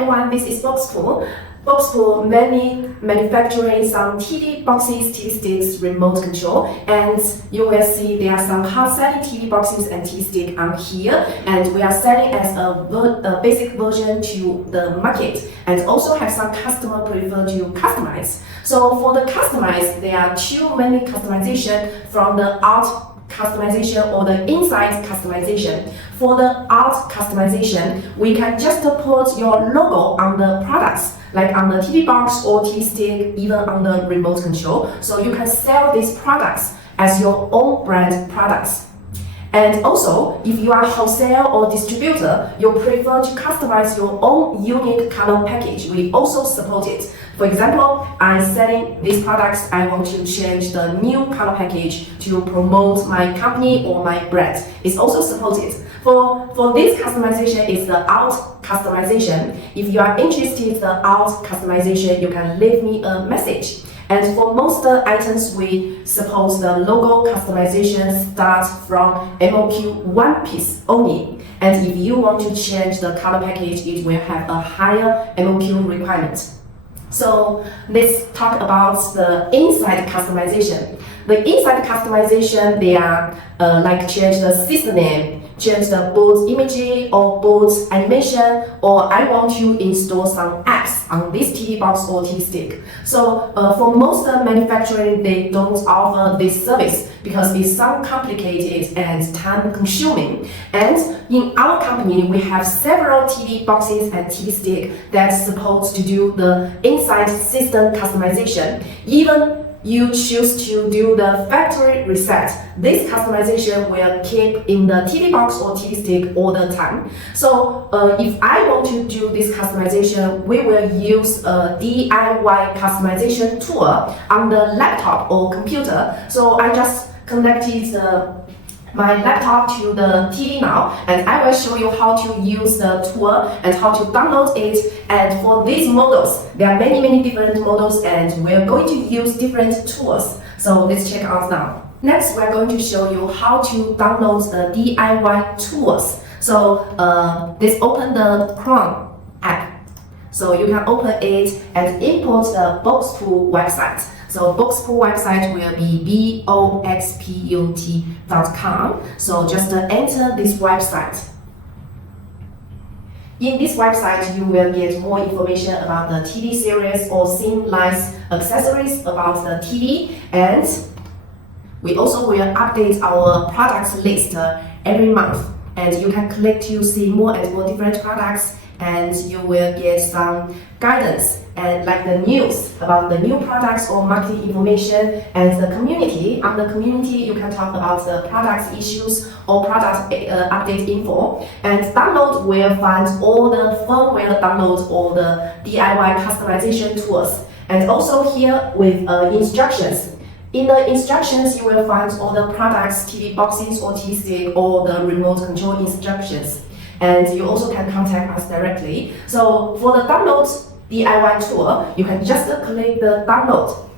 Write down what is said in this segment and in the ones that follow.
everyone, this is BOXPUT. BOXPUT mainly manufacturing some TV boxes, TV sticks, remote control, and you will see there are some hard-selling TV boxes and TV stick on here, and we are selling as a basic version to the market, and also have some customer prefer to customize. So for the customize, there are two main customization from the out customization or the inside customization. For the out customization, we can just put your logo on the products, like on the TV box or TV stick, even on the remote control. So you can sell these products as your own brand products. And also, if you are wholesale or distributor, you prefer to customize your own unique color package, we also support it. For example, I'm selling these products, I want to change the new color package to promote my company or my brand. It's also supported. For this customization is the out customization. If you are interested in the out customization, you can leave me a message. And for most items, we suppose the logo customization starts from MOQ 1 piece only. And if you want to change the color package, it will have a higher MOQ requirement. So let's talk about the inside customization. The inside customization, they are like change the system name, change the board image or board animation, or I want to install some apps on this TV box or TV stick. So for most manufacturing, they don't offer this service because it's so complicated and time consuming. And in our company, we have several TV boxes and TV stick that's supposed to do the inside system customization. Even you choose to do the factory reset, this customization will keep in the TV box or TV stick all the time. So if I want to do this customization, we will use a DIY customization tool on the laptop or computer. So I just connected my laptop to the TV now, and I will show you how to use the tool and how to download it. And for these models, there are many different models, and we're going to use different tools. So let's check out now. Next, we're going to show you how to download the DIY tools. So let's open the Chrome app. So you can open it and import the BOXPUT website. So BOXPUT website will be BOXPUT.com. So just enter this website. In this website, you will get more information about the TV series or SIM-less accessories about the TV, and we also will update our products list every month. And you can click to see more and more different products, and you will get some guidance and like the news about the new products or marketing information, and the community. On the community, you can talk about the products issues or product update info. And download will find all the firmware download or the DIY customization tools. And also here with instructions. In the instructions, you will find all the products, TV boxes or TV stick, or the remote control instructions. And you also can contact us directly. So for the download DIY tool, you can just click the download.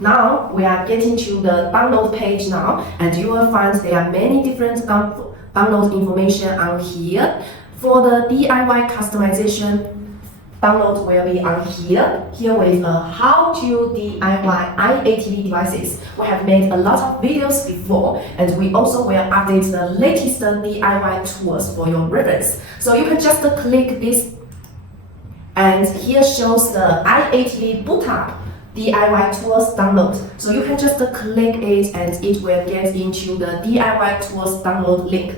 Now we are getting to the download page now, and you will find there are many different download information on here. For the DIY customization, download will be on here. Here with how to DIY IATV devices. We have made a lot of videos before, and we also will update the latest DIY tools for your reference. So you can just click this, and here shows the IATV boot up DIY tools download. So you can just click it, and it will get into the DIY tools download link.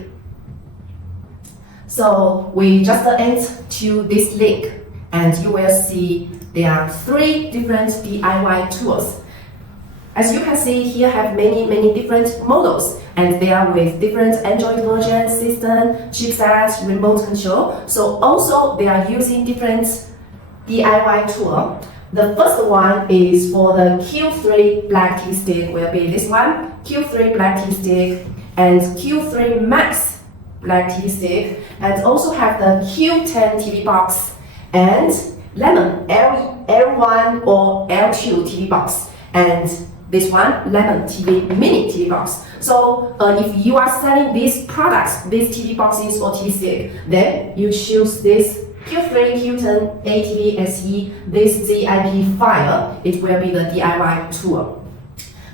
So we just enter to this link, and you will see there are 3 different DIY tools. As you can see, here have many different models, and they are with different Android version, system, chipsets, remote control. So also they are using different DIY tool. The first one is for the Q3 Black TV stick, will be this one, Q3 Black TV stick, and Q3 Max Black TV stick, and also have the Q10 TV box, and Lemon L1 or L2 TV box, and this one, Lemon TV Mini TV box. So if you are selling these products, these TV boxes or TV stick, then you choose this Q3, Q10, ATV, SE, this ZIP file. It will be the DIY tool.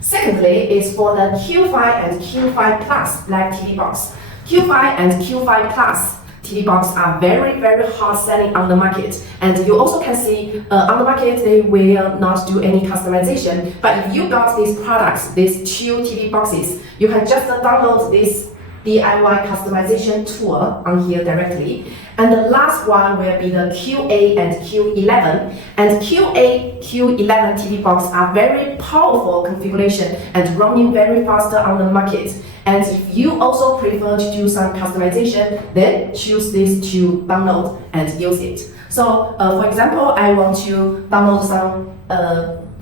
Secondly, is for the Q5 and Q5 Plus black TV box. Q5 and Q5 Plus TV box are very, very hard selling on the market. And you also can see on the market, they will not do any customization. But if you got these products, these two TV boxes, you can just download this DIY customization tool on here directly. And the last one will be the QA and Q11. And QA, Q11 TV box are very powerful configuration and running very faster on the market. And if you also prefer to do some customization, then choose this to download and use it. So, for example, I want to download some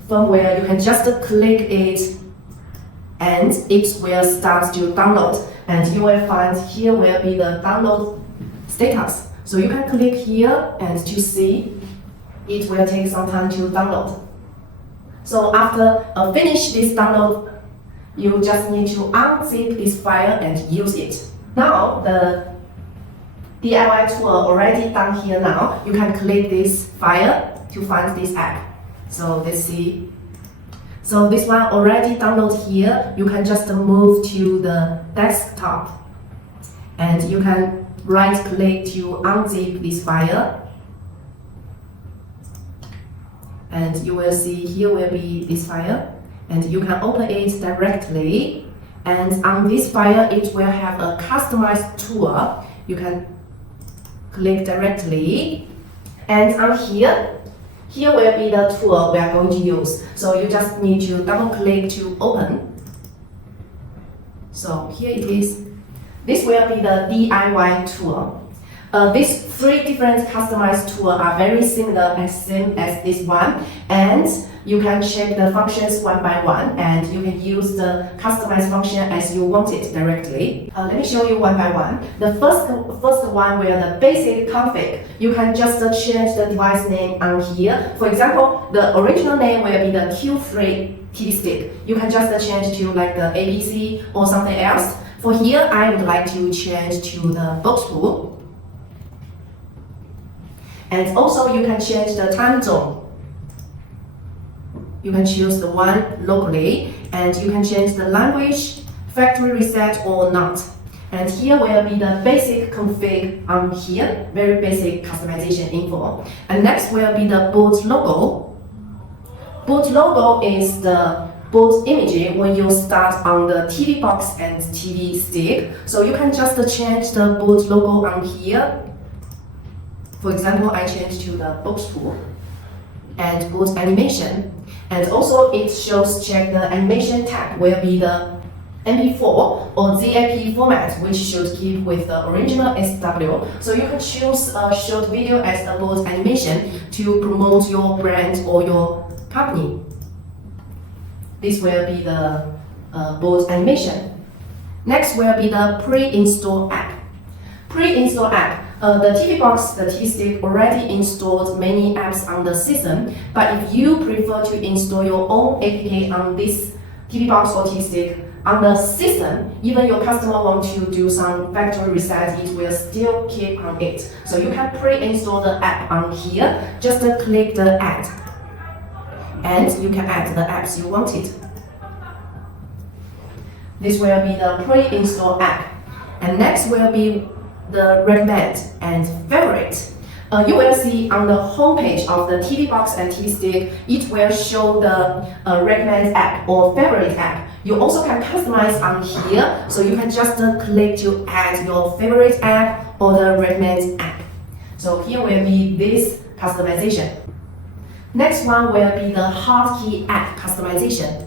firmware. You can just click it and it will start to download. And you will find here will be the download status. So you can click here and to see it will take some time to download. So after finish this download, you just need to unzip this file and use it. Now the DIY tool already done here now. You can click this file to find this app. So let's see. So this one already downloaded here. You can just move to the desktop and you can right click to unzip this file. And you will see here will be this file. And you can open it directly. And on this file, it will have a customized tool. You can click directly. And on here will be the tool we are going to use. So you just need to double click to open. So here it is. This will be the DIY tool. These three different customized tools are very similar and same as this one. And you can check the functions one by one, and you can use the customized function as you want it directly. Let me show you one by one. The first one will the basic config. You can just change the device name on here. For example, the original name will be the Q3 TV stick. You can just change to like the ABC or something else. For here, I would like to change to the BOXPUT. And also you can change the time zone. You can choose the one locally, and you can change the language, factory reset or not. And here will be the basic config on here, very basic customization info. And next will be the boot logo. Boot logo is the boot image when you start on the TV box and TV stick. So you can just change the boot logo on here. For example, I change to the BOXPUT and boot animation. And also it shows check the animation tag will be the MP4 or ZIP format, which should keep with the original SW. So you can choose a short video as the boot animation to promote your brand or your company. This will be the boot animation. Next will be the pre-install app. Pre-install app. The TV box, the TV stick already installed many apps on the system, but if you prefer to install your own APK on this TV box or TV stick on the system, even your customer want to do some factory reset, it will still keep on it. So you can pre-install the app on here, just click the add, and you can add the apps you wanted. This will be the pre-install app, and next will be the recommend and favorite. You will see on the homepage of the TV box and TV stick, it will show the recommend app or favorite app. You also can customize on here, so you can just click to add your favorite app or the recommend app. So here will be this customization. Next one will be the hotkey app customization.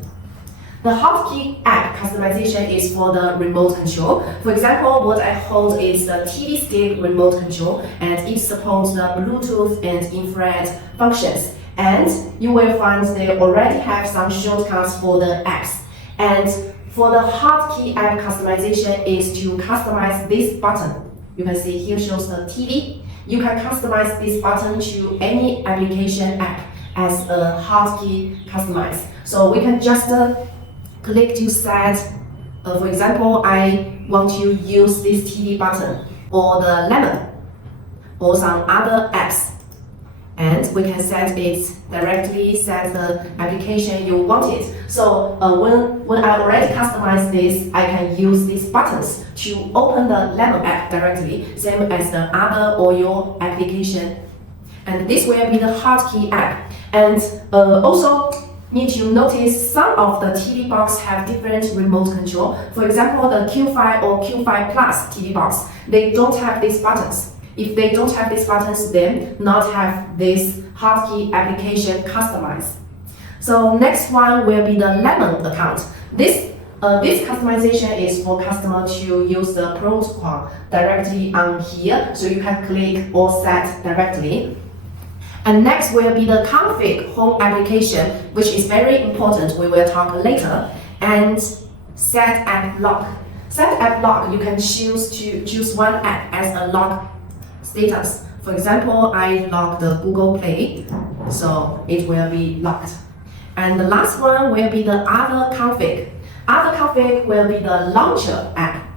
The hotkey app customization is for the remote control. For example, what I hold is the TV stick remote control, and it supports the Bluetooth and infrared functions. And you will find they already have some shortcuts for the apps. And for the hotkey app customization is to customize this button. You can see here shows the TV. You can customize this button to any application app. as a hotkey customized. So we can just click to set, for example, I want to use this TV button or the lemon or some other apps. And we can set it directly, set the application you want it. So when I already customize this, I can use these buttons to open the Lemon app directly, same as the other or your application. And this will be the hotkey app. And also need to notice some of the TV box have different remote control. For example, the Q5 or Q5 Plus TV box, they don't have these buttons. If they don't have these buttons, then not have this hotkey application customized. So next one will be the Lemon account. This customization is for customer to use the protocol directly on here, so you can click or set directly. And next will be the config home application, which is very important. We will talk later. And set app lock. Set app lock, you can choose one app as a lock status. For example, I lock the Google Play, so it will be locked. And the last one will be the other config. Other config will be the launcher app.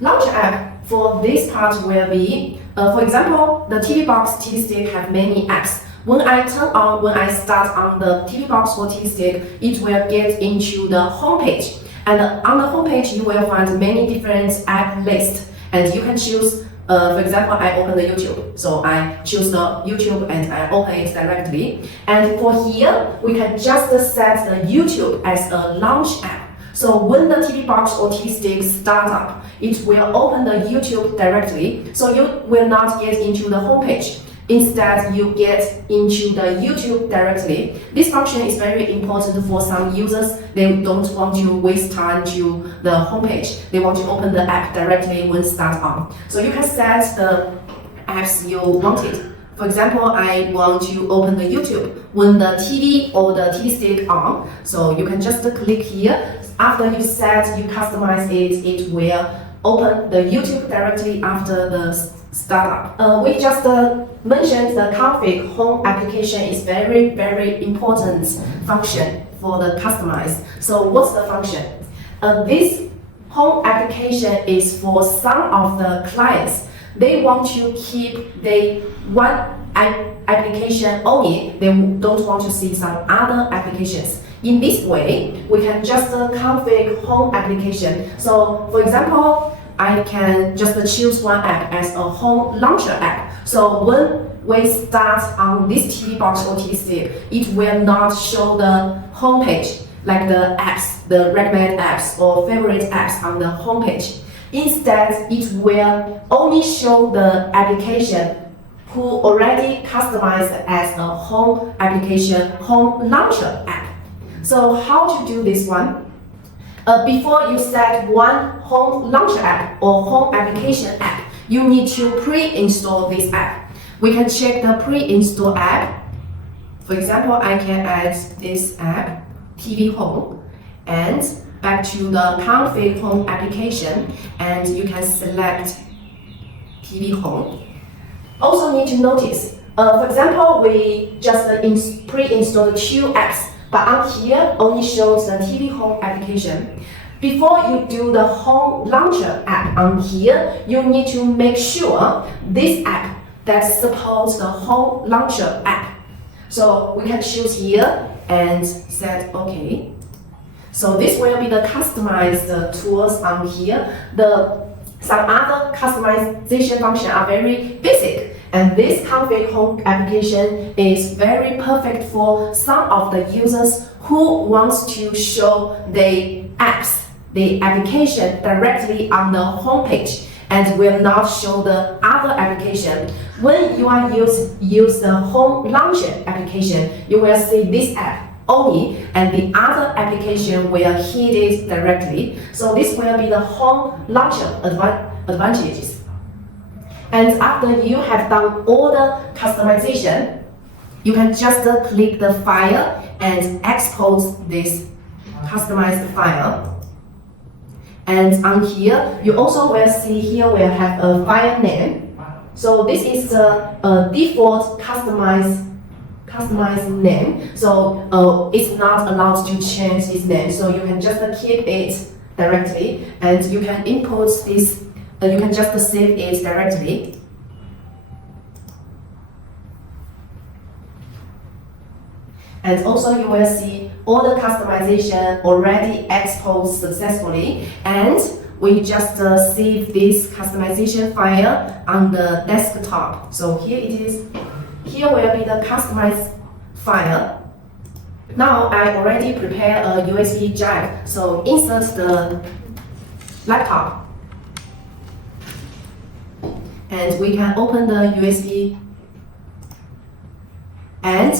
Launcher app for this part will be, for example, the TV box, TV stick have many apps. When I start on the TV box or TV stick, it will get into the home page. And on the home page, you will find many different app lists, and you can choose. For example, I open the YouTube. So I choose the YouTube and I open it directly. And for here, we can just set the YouTube as a launch app. So when the TV box or TV stick start up, it will open the YouTube directly. So you will not get into the homepage. Instead, you get into the YouTube directly. This function is very important for some users. They don't want to waste time to the homepage. They want to open the app directly when start on. So you can set the apps you wanted. For example, I want to open the YouTube when the TV or the TV stick on. So you can just click here. After you set, you customize it, it will open the YouTube directly after the startup. We just mentioned the config home application is very, very important function for the customized. So what's the function? This home application is for some of the clients. They want to keep the one application only. They don't want to see some other applications. In this way, we can just config home application. So for example, I can just choose one app as a home launcher app. So when we start on this TV box or TV stick, it will not show the home page like the apps, the recommended apps or favorite apps on the home page. Instead, it will only show the application who already customized as a home application, home launcher app. So how to do this one? Before you set one home launcher app or home application app, you need to pre-install this app. We can check the pre-install app. For example, I can add this app, TV Home, and back to the config home application, and you can select TV Home. Also need to notice, for example, we just pre-installed two apps, but on here only shows the TV Home application. Before you do the home launcher app on here, you need to make sure this app that supports the home launcher app. So we can choose here and set OK. So this will be the customized tools on here. Some other customization functions are very basic, and this config home application is very perfect for some of the users who wants to show the apps, the application directly on the home page and will not show the other application. When you are use the home launcher application, you will see this app only, and the other application will hit it directly. So this will be the home launcher advantages. And after you have done all the customization, you can just click the file and export this customized file. And on here, you also will see here we have a file name. So this is the default customized customized name. So it's not allowed to change its name. So you can just keep it directly, and you can import this. You can just save it directly. And also you will see all the customization already exposed successfully, and we just save this customization file on the desktop. So here it is. Here will be the customized file. Now I already prepared a USB drive. So insert the laptop, and we can open the USB. And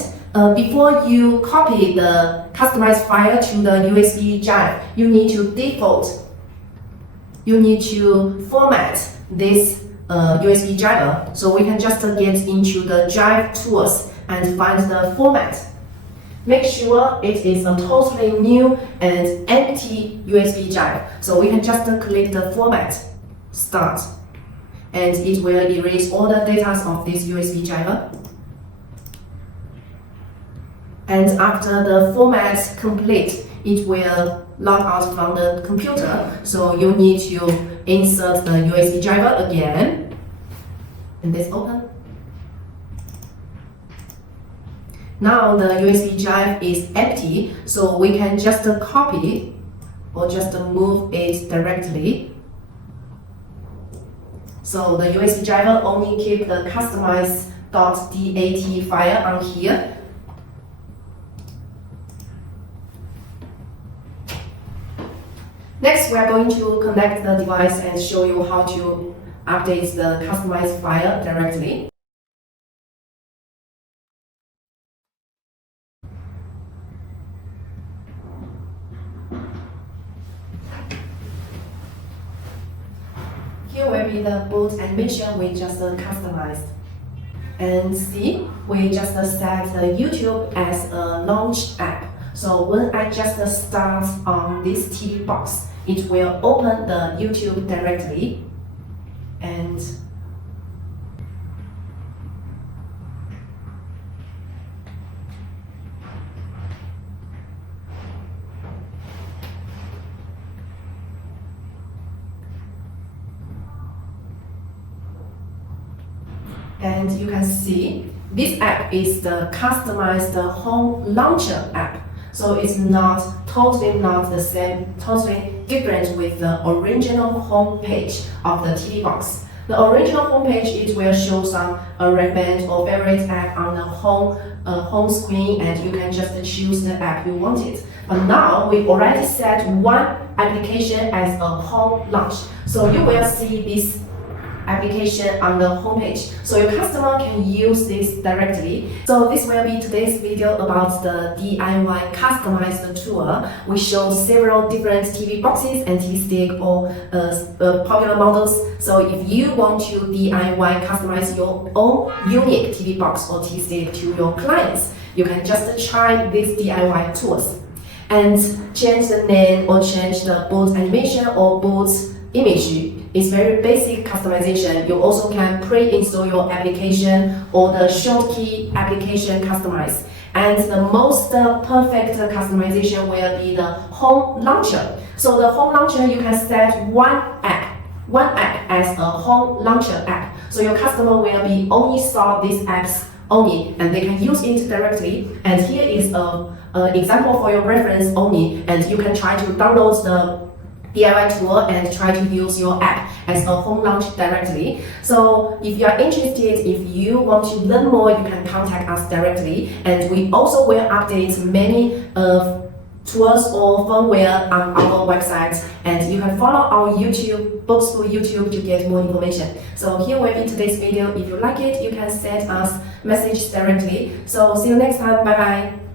before you copy the customized file to the USB drive, you need to format this USB driver. So we can just get into the drive tools and find the format. Make sure it is a totally new and empty USB drive. So we can just click the format, start, and it will erase all the data of this USB driver. And after the format complete, it will log out from the computer. So you need to insert the USB driver again, and this open. Now the USB drive is empty, so we can just copy or just move it directly. So the USB driver only keep the customized.dat file on here. Next, we are going to connect the device and show you how to update the customized file directly. Here will be the boot animation we just customized. And see, we just set the YouTube as a launch app. So when I just start on this TV box, it will open the YouTube directly, and you can see this app is the customized home launcher app. So it's totally not the same, totally different with the original home page of the TV box. The original home page, it will show some recommend or favorite app on the home screen, and you can just choose the app you wanted. But now we've already set one application as a home launch. So you will see this application on the homepage, so your customer can use this directly. So this will be today's video about the DIY customized tool. We show several different TV boxes and TV stick or popular models. So if you want to DIY customize your own unique TV box or TV stick to your clients, you can just try these DIY tools and change the name or change the boot animation or boot image. It's very basic customization. You also can pre-install your application or the shortcut application customize. And the most perfect customization will be the home launcher. So the home launcher, you can set one app as a home launcher app. So your customer will be only saw these apps only, and they can use it directly. And here is an example for your reference only, and you can try to download the DIY tool and try to use your app as a home launch directly. So if you are interested, if you want to learn more, you can contact us directly. And we also will update many tools or firmware on our website. And you can follow our YouTube, BOXPUT YouTube, to get more information. So here will be today's video. If you like it, you can send us message directly. So see you next time. Bye bye.